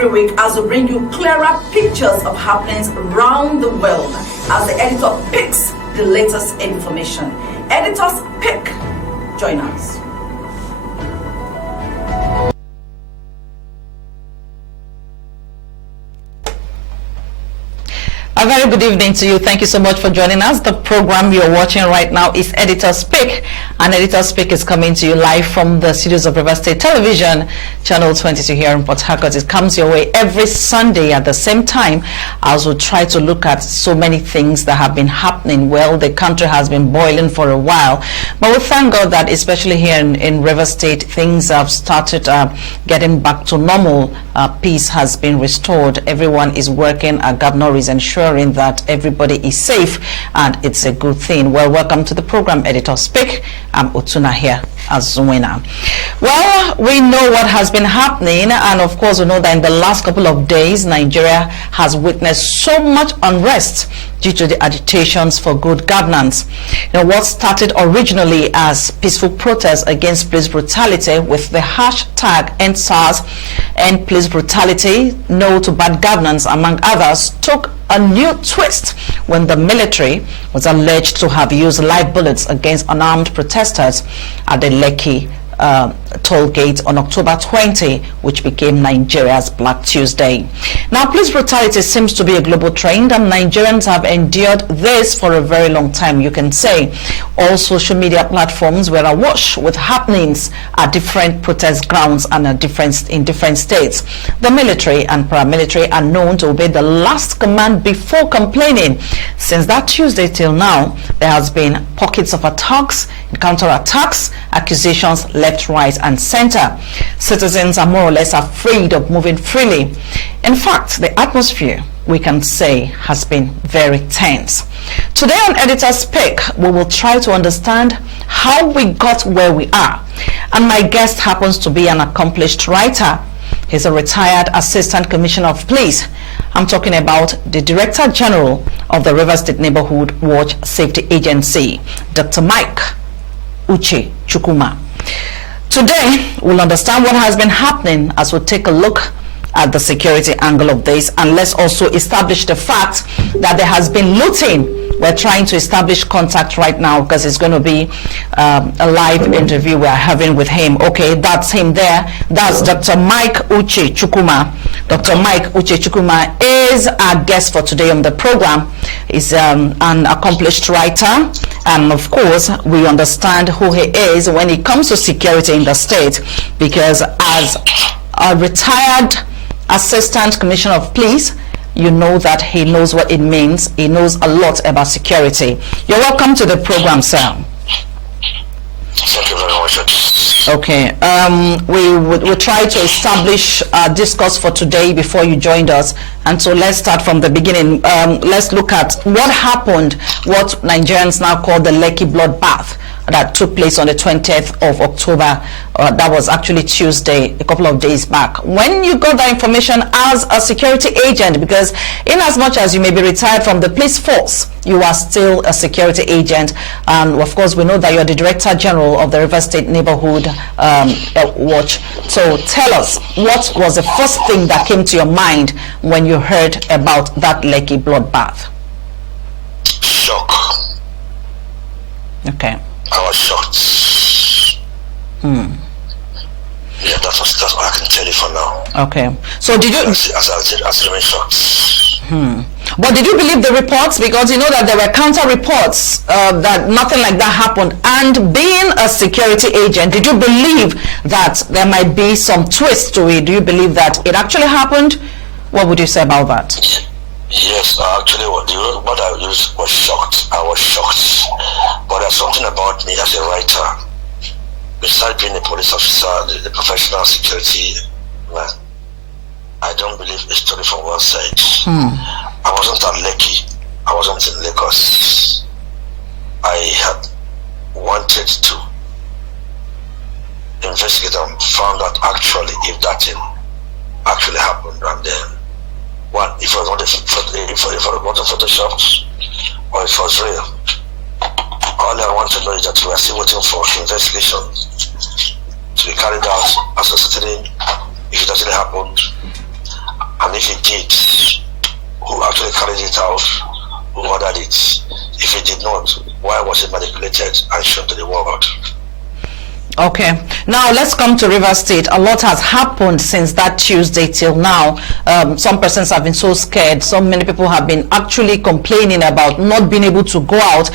every week as we bring you clearer pictures of happenings around the world as the editor picks the latest information. Editor's Pick. Join us. A very good evening to you. Thank you so much for joining us. The program you're watching right now is Editor's Pick, and Editor's Pick is coming to you live from the studios of River State Television, Channel 22 here in Port Harcourt. It comes your way every Sunday at the same time as we try to look at so many things that have been happening. Well, the country has been boiling for a while, but we thank God that especially here in River State, things have started getting back to normal. Peace has been restored. Everyone is working. Our governor is ensuring that everybody is safe, and it's a good thing. Well, welcome to the program, Editor's Pick. I'm Otuna here as winner. Well, we know what has been happening, and of course we know that in the last couple of days Nigeria has witnessed so much unrest due to the agitations for good governance. You know, what started originally as peaceful protests against police brutality with the hashtag EndSARS, End Police Brutality, No to Bad Governance, among others, took a new twist when the military was alleged to have used live bullets against unarmed protesters at the Lekki toll gate on October 20, which became Nigeria's Black Tuesday. Now, police brutality seems to be a global trend, and Nigerians have endured this for a very long time, you can say. All social media platforms were awash with happenings at different protest grounds and in different states. The military and paramilitary are known to obey the last command before complaining. Since that Tuesday till now, there has been pockets of attacks, counterattacks, accusations left, right, and center. Citizens are more or less afraid of moving freely. In fact, the atmosphere, we can say, has been very tense. Today on Editor's Pick, we will try to understand how we got where we are. And my guest happens to be an accomplished writer. He's a retired Assistant Commissioner of Police. I'm talking about the Director General of the River State Neighborhood Watch Safety Agency, Dr. Mike Uche Chukwuma. Today, we'll understand what has been happening as we take a look at the security angle of this, and let's also establish the fact that there has been looting. We're trying to establish contact right now because it's going to be a live interview we're having with him. Okay, that's him there. That's Dr. Mike Uche Chukwuma. Dr. Mike Uche Chukwuma is our guest for today on the program. He's an accomplished writer, and of course we understand who he is when it comes to security in the state, because as a retired Assistant Commissioner of Police, you know that he knows what it means. He knows a lot about security. You're welcome to the program, sir. Thank you very much. Okay, we try to establish a discourse for today before you joined us, and so let's start from the beginning. Let's look at what happened, what Nigerians now call the Lekki bloodbath that took place on the 20th of October. That was actually Tuesday, a couple of days back. When you got that information as a security agent, because in as much as you may be retired from the police force, you are still a security agent, and of course we know that you're the Director General of the River State Neighborhood Watch. So tell us, what was the first thing that came to your mind when you heard about that Lekki bloodbath? Shock. Okay. I was shocked. Yeah, that's what I can tell you for now. Okay. So did you... I remain shocked. But did you believe the reports? Because you know that there were counter reports that nothing like that happened. And being a security agent, did you believe that there might be some twist to it? Do you believe that it actually happened? What would you say about that? Yes, actually, what I used was shocked. I was shocked. But there's something about me as a writer. Besides being a police officer, the professional security man, I don't believe a story from one side. I wasn't at Lekki. I wasn't in Lagos. I had wanted to investigate and found out actually if that thing actually happened, and then if it wasn't photoshopped or if it was real. All I want to know is that we are still waiting for investigation to be carried out, ascertaining if it actually happened, if he did, who actually carried it out, who ordered it? If he did not, why was it manipulated and shown to the world? Okay, now let's come to Rivers State. A lot has happened since that Tuesday till now. Some persons have been so scared. Many people have been actually complaining about not being able to go out.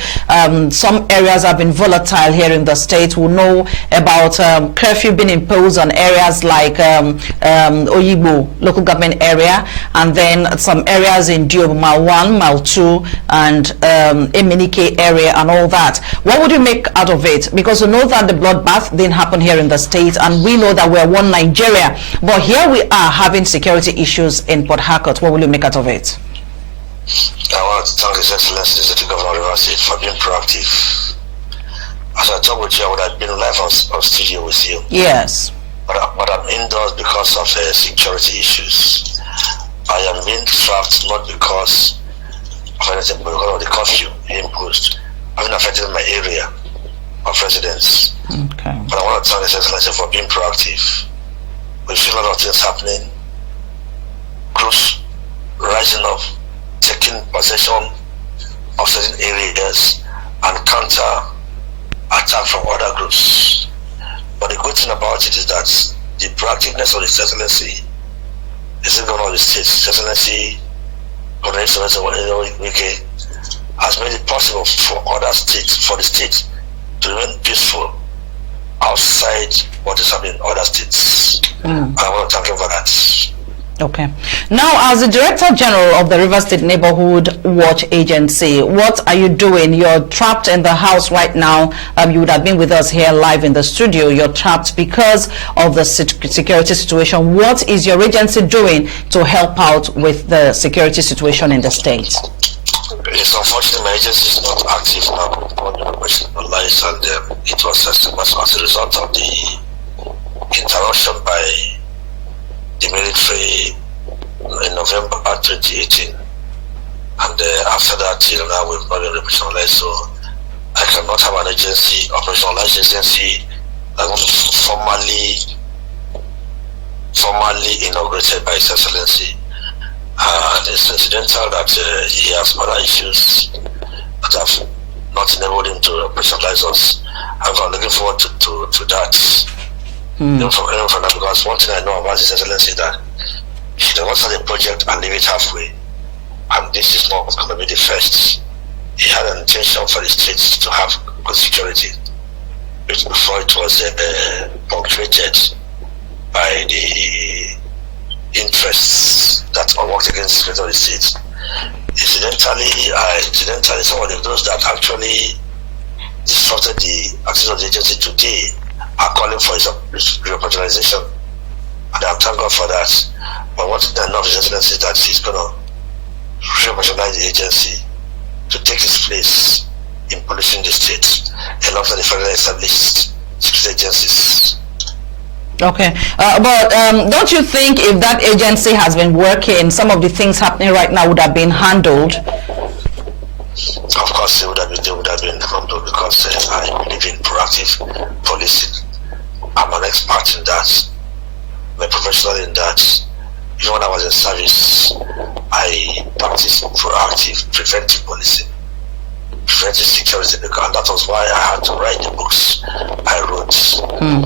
Some areas have been volatile here in the state. We know about curfew being imposed on areas like Oyibo local government area, and then some areas in Diob, Mile 1, Mile 2, and Emenike area and all that. What would you make out of it? Because we know that the bloodbath didn't happen here in the States, and we know that we're one Nigeria, but here we are having security issues in Port Harcourt. What will you make out of it? I want to thank His Excellency the City Governor of Rivers State for being proactive. As I talk with you, I would have been live on studio with you. Yes. But I'm indoors because of security issues. I am being trapped not because of anything, but because of the curfew imposed. I've been affected in my area of residence. Okay. But I want to thank His Excellency for being proactive. We've seen a lot of things happening. Groups rising up, taking possession of certain areas and counter attack from other groups. But the good thing about it is that the proactiveness of His Excellency, the Governor of the State, His Excellency, Governor Wike, has made it possible for other states, for the state to remain peaceful outside what is happening in other states. I want to thank him for that. Okay. Now, as the Director General of the Rivers State Neighborhood Watch Agency, what are you doing? You're trapped in the house right now. You would have been with us here live in the studio. You're trapped because of the security situation. What is your agency doing to help out with the security situation in the state? It's unfortunate my agency is not active now on the operationalize, and it was as a result of the interruption by the military in November 2018, and after that till now we've not been operationalized, so I cannot have an agency, operationalized agency that will be formally inaugurated by His Excellency. It's incidental that he has other issues that have not enabled him to operationalize us. I'm looking forward to that. Even from that, because one thing I know about His Excellency is that he does not start a project and leave it halfway. And this is not going to be the first. He had an intention for the states to have good security before it was punctuated by the interests that are worked against the security of the state. Incidentally, some of those that actually disrupted the actions of the agency today are calling for his reoperationalization, and I'm thank God for that. But what I know of His Excellency is that he's going to reoperationalize the agency to take his place in policing the state alongside the federally established security agencies. Okay, but don't you think if that agency has been working, some of the things happening right now would have been handled? Of course, they would have been handled, because I believe in proactive policing. I'm an expert in that. I'm a professional in that. Even when I was in service, I practiced proactive, preventive policing, preventive security, and that was why I had to write the books I wrote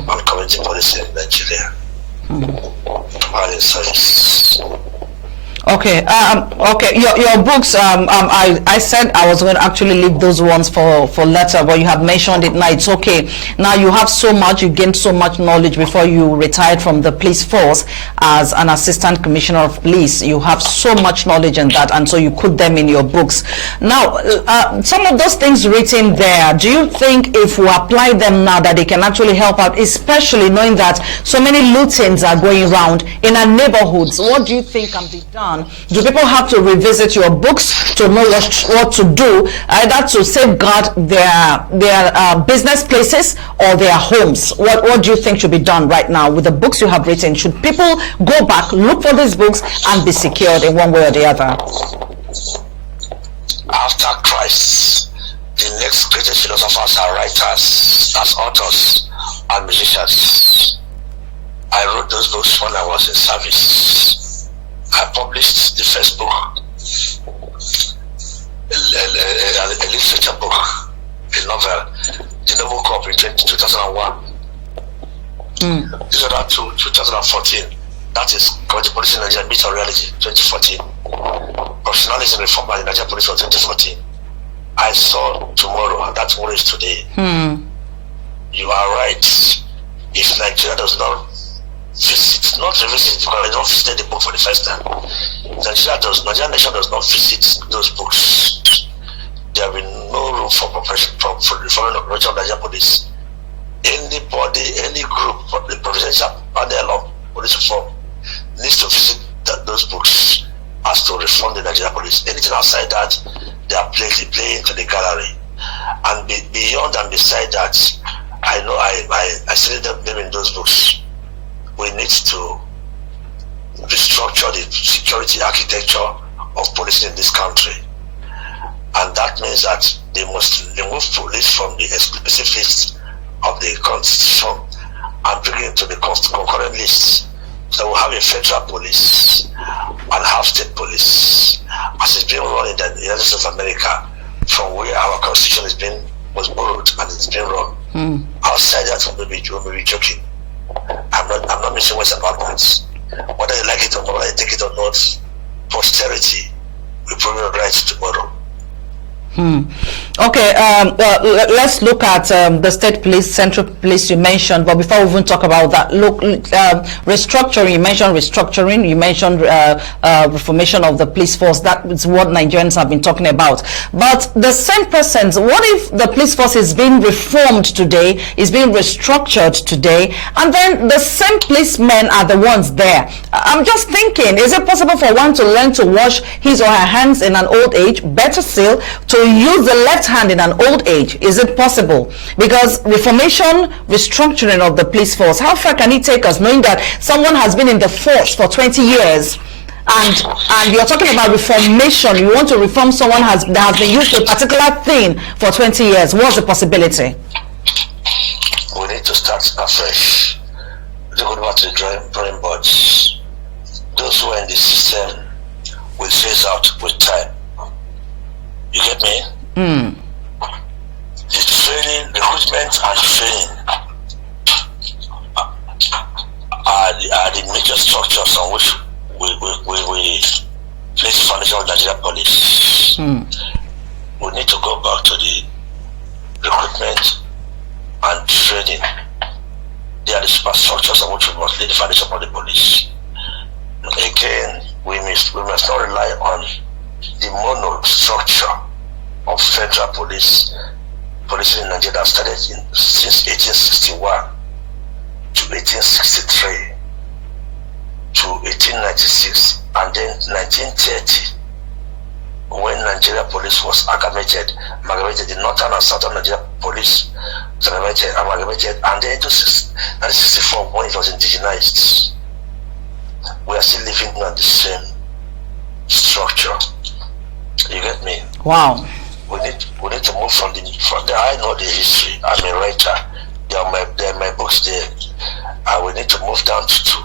on community policing in Nigeria while in service. Okay, okay. Your books. I said I was going to actually leave those ones for later, but you have mentioned it now. It's okay. Now you have so much. You gained so much knowledge before you retired from the police force as an assistant commissioner of police. You have so much knowledge in that, and so you put them in your books. Now, some of those things written there, do you think if we apply them now that they can actually help out, especially knowing that so many lootings are going around in our neighborhoods? What do you think can be done? Do people have to revisit your books to know what to do, either to safeguard their business places or their homes? What do you think should be done right now with the books you have written? Should people go back, look for these books, and be secured in one way or the other? After Christ, the next greatest philosophers are writers, as authors and musicians. I wrote those books when I was in service. I published the first book, a literature book, a novel, The Noble Corp in 2001. This was that 2014. That is Community Police in Nigeria, Myth or Reality, 2014. Professionalism Reform by the Nigerian Police for 2014. I saw tomorrow, and that tomorrow is today. You are right. If Nigeria does not revisit, because I don't visit the book for the first time. Nigerian nation does not visit those books. There will be no room for reforming the operation of Nigerian police. Anybody, any group, the presidential panel of police reform needs to visit those books as to reform the Nigerian police. Anything outside that, they are playing to the gallery. And beyond and beside that, I know I stated them in those books. We need to restructure the security architecture of policing in this country. And that means that they must remove police from the exclusive of the constitution and bring it to the concurrent list. So we'll have a federal police and have state police, as it's being run in the United States of America, from where our constitution was borrowed and it's been run. Outside that, we may be joking. I'm not missing words about that. Whether you like it or not, whether you take it or not, posterity will probably write tomorrow. Okay, well, let's look at the state police, central police you mentioned, but before we even talk about that, look, restructuring, you mentioned restructuring, you mentioned reformation of the police force. That is what Nigerians have been talking about. But the same persons, what if the police force is being reformed today, is being restructured today, and then the same policemen are the ones there? I'm just thinking, is it possible for one to learn to wash his or her hands in an old age, better still, to use the left hand in an old age? Is it possible? Because reformation, restructuring of the police force, how far can it take us, knowing that someone has been in the force for 20 years and you're talking about reformation, you want to reform someone that has been used to a particular thing for 20 years. What's the possibility? We need to start afresh. Go back to the drawing boards. Those who are in the system will phase out with time. You get me? The training, recruitment and training are the major structures on which we place the foundation of Nigerian police. We need to go back to the recruitment and training. They are the superstructures on which we must lay the foundation of the police. Again, we must not rely on the mono structure of federal policing in Nigeria that started since 1861 to 1863 to 1896 and then 1930, when Nigeria police was amalgamated, the northern and southern Nigeria police was amalgamated, and then to 1964 when it was indigenized. We are still living on the same structure. You get me? Wow. We need to move from there. I know the history. I'm a writer. There are my books there. And we need to move down to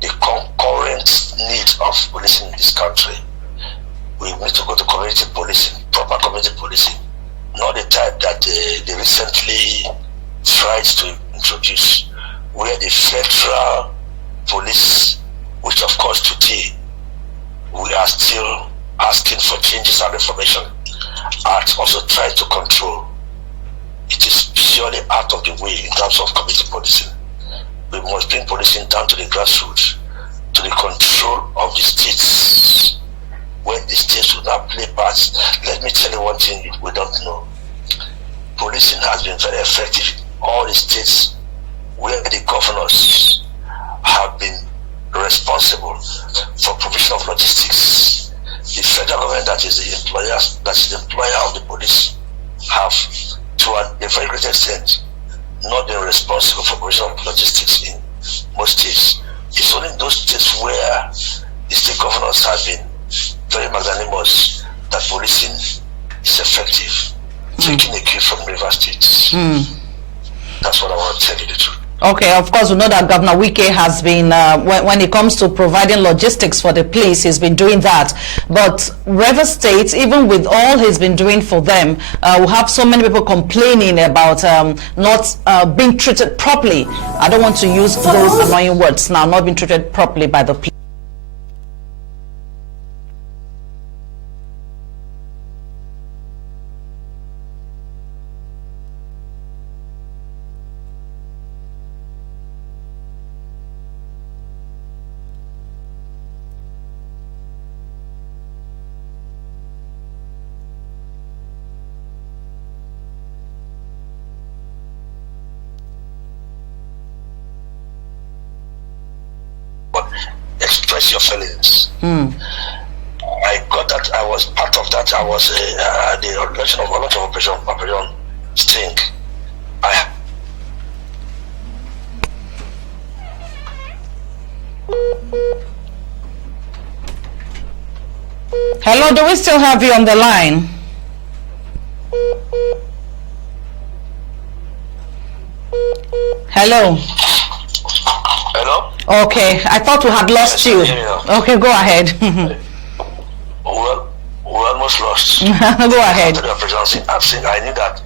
the concurrent need of policing in this country. We need to go to community policing, proper community policing, not the type that they recently tried to introduce, where the federal police, which of course today we are still asking for changes and reformation, are also trying to control. It is purely out of the way in terms of community policing. We must bring policing down to the grassroots, to the control of the states, where the states will not play parts. Let me tell you one thing we don't know. Policing has been very effective in all the states where the governors have been responsible for provision of logistics. The federal government that is the employer of the police have, to a very great extent, not been responsible for provision of logistics in most states. It's only in those states where the state governors have been very magnanimous that policing is effective. Taking a cue from River State. That's what I want to tell you the truth. Okay, of course, we know that Governor Wike has been, when it comes to providing logistics for the police, he's been doing that. But Rivers State, even with all he's been doing for them, we have so many people complaining about not being treated properly. I don't want to use those annoying words now, not being treated properly by the police. Express your feelings. I got that. I was part of that. I was the organization of a lot of Operation Sting. Hello, do we still have you on the line? Hello. Hello? Okay, I thought we had lost you. Okay, go ahead. Well, we almost lost. Go ahead. I knew that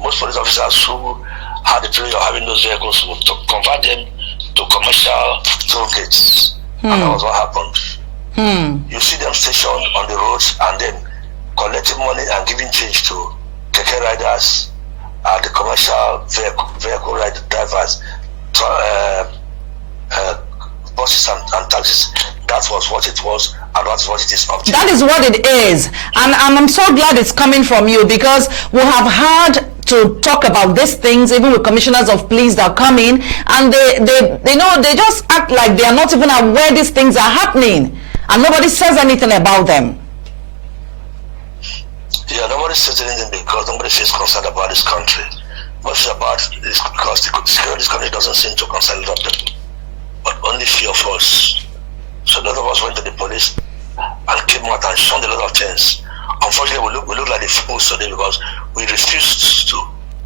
most police officers who had the privilege of having those vehicles would to convert them to commercial toll gates. And that was what happened. You see them stationed on the roads and then collecting money and giving change to keke riders, the commercial vehicle drivers, buses and taxis. That was what it was, and that's what it is up to. That is what it is, and I'm so glad it's coming from you, because we have heard to talk about these things even with commissioners of police that come in, and they just act like they are not even aware these things are happening, and nobody says anything about them. Yeah, nobody says anything because nobody feels concerned about this country. What is about is because the security of this country doesn't seem to concern a lot of people, but only few of us. So a lot of us went to the police and came out and shunned a lot of things. Unfortunately, we look like the fools today because we refused to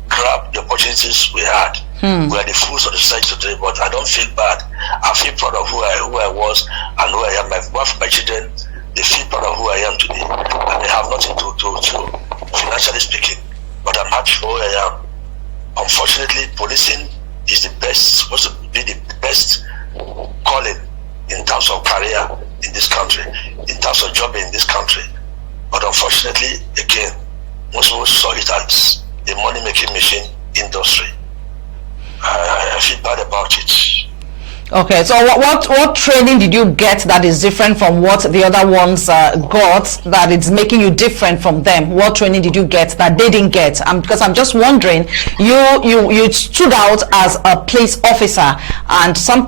grab the opportunities we had. We are the fools of the society today, but I don't feel bad. I feel proud of who I was and who I am. My wife, my children, they feel proud of who I am today. And they have nothing to financially speaking, but I'm happy for who I am. Unfortunately, policing is the best, supposed to be the best calling in terms of career in this country, in terms of job in this country. But unfortunately, again, most people saw it as a money-making machine industry. I feel bad about it. Okay, so what training did you get that is different from what the other ones got, that it's making you different from them? What training did you get that they didn't get? Because I'm just wondering, you stood out as a police officer, and some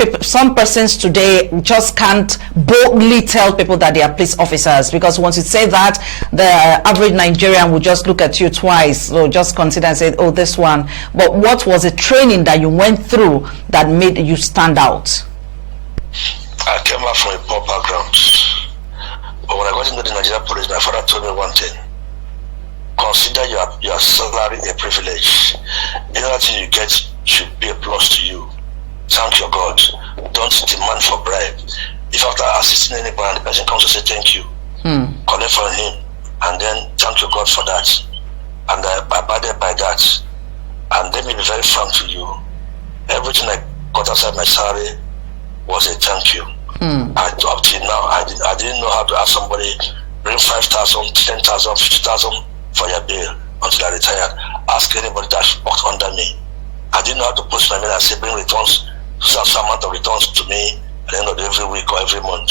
persons today just can't boldly tell people that they are police officers, because once you say that, the average Nigerian will just look at you twice, so just consider and say, oh, this one. But what was the training that you went through that made you stand out? I came out from a poor background, but when I got into the Nigerian police, my father told me one thing: consider your salary a privilege. Anything you get should be a plus to you. Thank your God. Don't demand for bribe. If after assisting anybody and the person comes to say thank you, collect from him, and then thank your God for that. And I abided by that. And let me be very frank to you: everything I got outside my salary was a thank you. Up till now, I didn't know how to ask somebody bring 5,000, 10,000, 50,000 for your bill until I retired. Ask anybody that worked under me. I didn't know how to post my mail and say bring returns, some amount of returns to me at the end of every week or every month.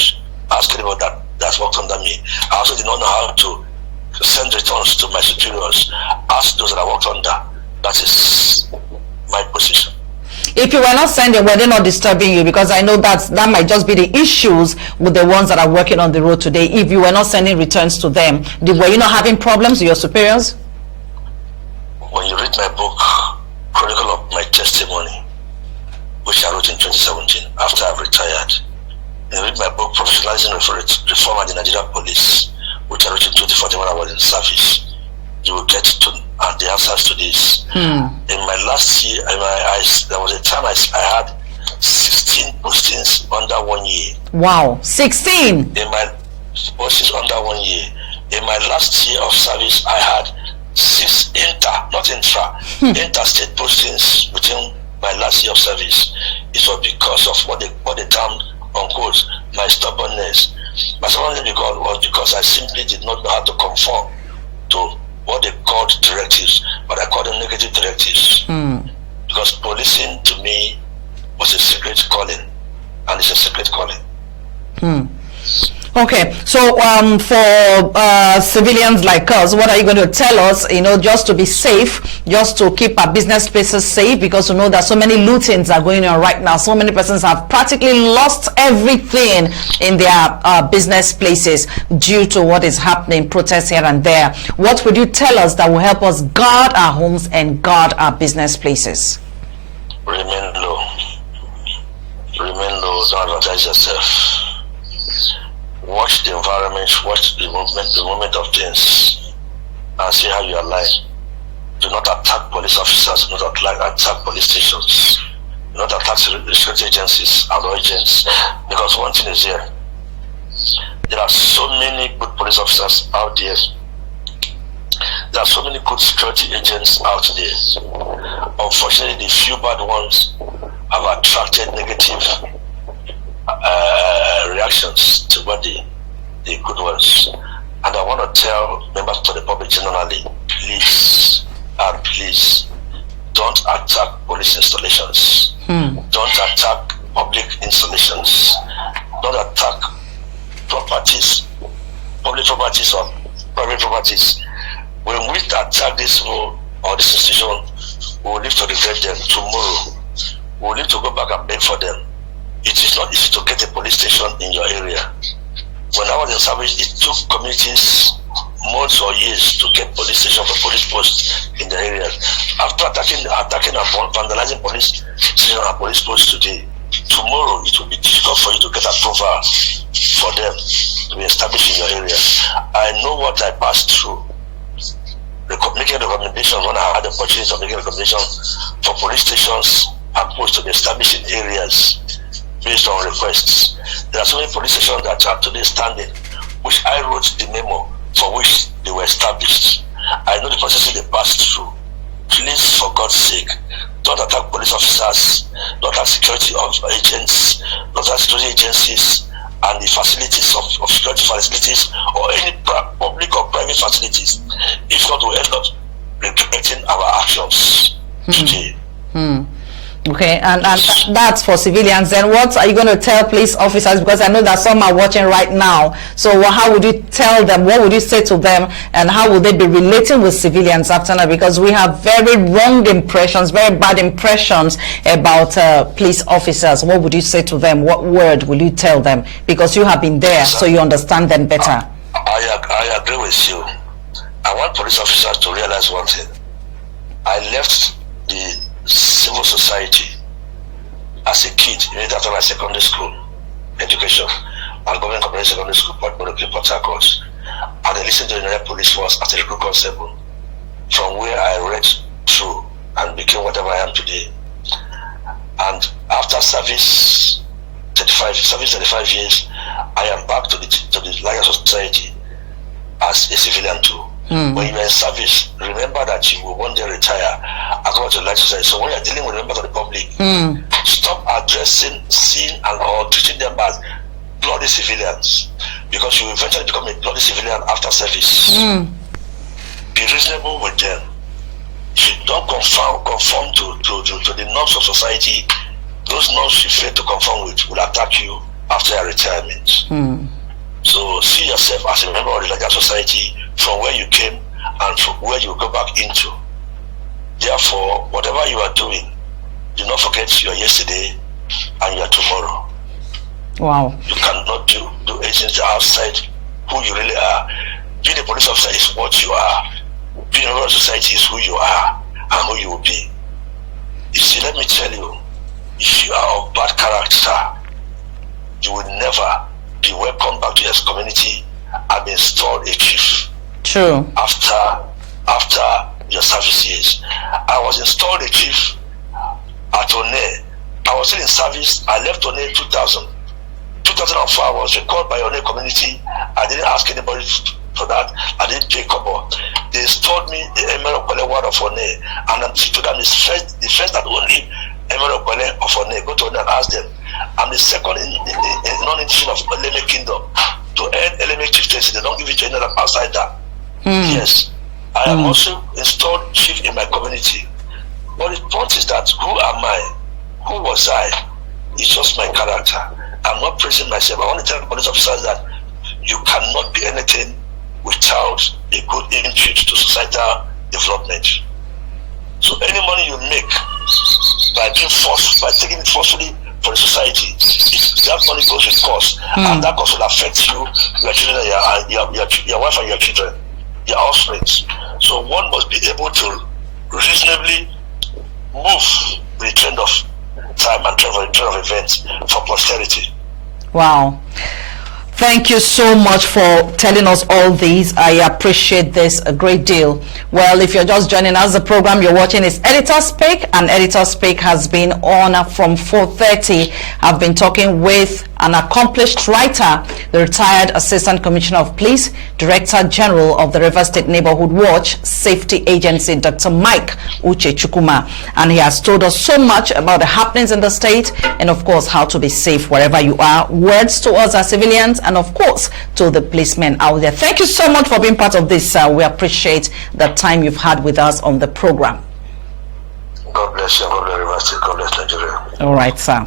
Ask anybody that worked under me. I also did not know how to send returns to my superiors. Ask those that I worked under. That is my position. If you were not sending, were they not disturbing you? Because I know that might just be the issues with the ones that are working on the road today. If you were not sending returns to them, were you not having problems with your superiors? When you read my book, Chronicle of My Testimony, which I wrote in 2017 after I've retired, and you read my book, Professionalizing Reform at the Nigerian Police, which I wrote in 2014 when I was in service, you will get to the answers to this. In my last year, there was a time I had 16 postings under 1 year. Wow, 16. In my postings under 1 year. In my last year of service, I had 6 interstate postings within my last year of service. It was because of what they termed, unquote, my stubbornness. My stubbornness was because I simply did not know how to conform to what they called directives, but I called them negative directives. Because policing to me was a secret calling, and it's a secret calling. Okay, so for civilians like us, what are you going to tell us, just to be safe, just to keep our business places safe, because we know that so many lootings are going on right now. So many persons have practically lost everything in their business places due to what is happening, protests here and there. What would you tell us that will help us guard our homes and guard our business places? Remain low. Remain low, don't advertise yourself. Watch the environment, watch the movement of things, and see how you align. Do not attack police officers, do not attack police stations, do not attack security agencies and agents, because one thing is here, there are so many good police officers out there. There are so many good security agents out there. Unfortunately, the few bad ones have attracted negative reactions to what the good ones. And I want to tell members of the public generally, please don't attack police installations. Don't attack public installations. Don't attack properties, public properties or private properties. When we attack this road or this institution, we will live to regret them tomorrow. We will live to go back and beg for them. It is not easy to get a police station in your area. When I was in service, it took communities months or years to get police station for police posts in the area. After attacking and vandalizing police station and police posts today, tomorrow it will be difficult for you to get approval for them to be established in your area. I know what I passed through. Making recommendations when I had the opportunity of making recommendations for police stations and posts to be established in areas based on requests. There are so many police stations that are today standing, which I wrote the memo for which they were established. I know the process they passed through. Please, for God's sake, don't attack police officers, don't attack security agents, don't attack security agencies and the facilities of security facilities or any public or private facilities. If not, we'll end up regretting our actions today. Okay, and that's for civilians. Then what are you going to tell police officers? Because I know that some are watching right now. So how would you tell them? What would you say to them? And how would they be relating with civilians after that? Because we have very wrong impressions, very bad impressions about police officers. What would you say to them? What word will you tell them? Because you have been there, so you understand them better. I agree with you. I want police officers to realize one thing. I left the civil society as a kid immediately after my secondary school education and government comprehensive secondary school Port Harcourt, and I listened to the Nigerian Police Force as a recruit constable, from where I read through and became whatever I am today. And after service 35 years, I am back to the larger society as a civilian too. When you are in service, remember that you will one day retire according to the life society. So when you are dealing with members of the public, stop addressing, seeing, or treating them as bloody civilians, because you will eventually become a bloody civilian after service. Be reasonable with them. If you don't conform to the norms of society, those norms you fail to conform with will attack you after your retirement. So see yourself as a member of the larger society from where you came and from where you go back into. Therefore, whatever you are doing, do not forget your yesterday and your tomorrow. Wow. You cannot do anything outside who you really are. Being a police officer is what you are. Being a member of society is who you are and who you will be. You see, let me tell you, if you are of bad character, you will never be welcomed back to your community and be installed a chief. True. After your services. I was installed a chief at One. I was still in service. I left One 2000. 2004, I was recalled by One community. I didn't ask anybody for that. I didn't pay couple. They installed me the Emirate Ward of One, and I'm to them the first and only Emirate of One. Go to One and ask them. I'm the second in non-institution of Eleme Kingdom to end Eleme chieftaincy. They don't give it to anyone outside that. Yes, I am also installed chief in my community. But the point is that who am I? Who was I? It's just my character. I'm not praising myself. I want to tell police officers that you cannot be anything without a good input to societal development. So any money you make by being forced, by taking it forcefully for the society, that money goes with cost, and that cost will affect you, your children, your wife and your children, your offspring. So one must be able to reasonably move with the trend of time and trend of events for posterity. Wow. Thank you so much for telling us all these. I appreciate this a great deal. Well, if you're just joining us, the program you're watching is Editor Speak, and Editor Speak has been on from 4:30. I've been talking with an accomplished writer, the retired Assistant Commissioner of Police, Director General of the Rivers State Neighborhood Watch Safety Agency, Dr. Mike Uche Chukwuma. And he has told us so much about the happenings in the state and, of course, how to be safe wherever you are. Words to us as civilians and, of course, to the policemen out there. Thank you so much for being part of this. We appreciate the time you've had with us on the program. God bless you. God bless Rivers State. God bless Nigeria. All right, sir.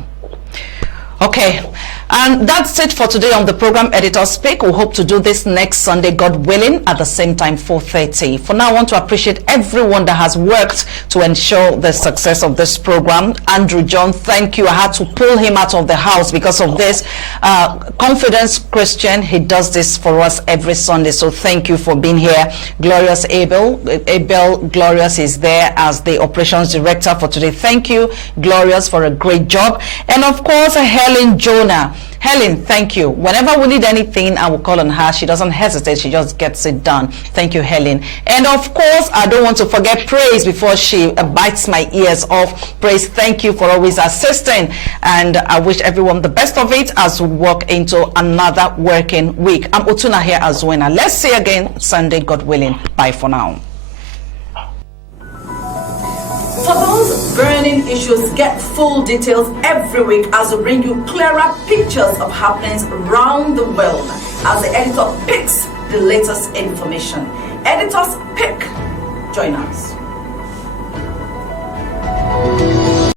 Okay, and that's it for today on the program Editor Speak. We hope to do this next Sunday, God willing, at the same time, 4:30. For now, I want to appreciate everyone that has worked to ensure the success of this program. Andrew John, thank you. I had to pull him out of the house because of this. Confidence Christian, he does this for us every Sunday, so thank you for being here. Glorious Abel Glorious is there as the operations director for today. Thank you, Glorious, for a great job. And of course, Helen Jonah. Helen, thank you. Whenever we need anything, I will call on her. She doesn't hesitate. She just gets it done. Thank you, Helen. And of course, I don't want to forget Praise before she bites my ears off. Praise, thank you for always assisting. And I wish everyone the best of it as we walk into another working week. I'm Otuna here as winner. Let's see you again Sunday, God willing. Bye for now. For those burning issues, get full details every week as we bring you clearer pictures of happenings around the world as the editor picks the latest information. Editors Pick. Join us.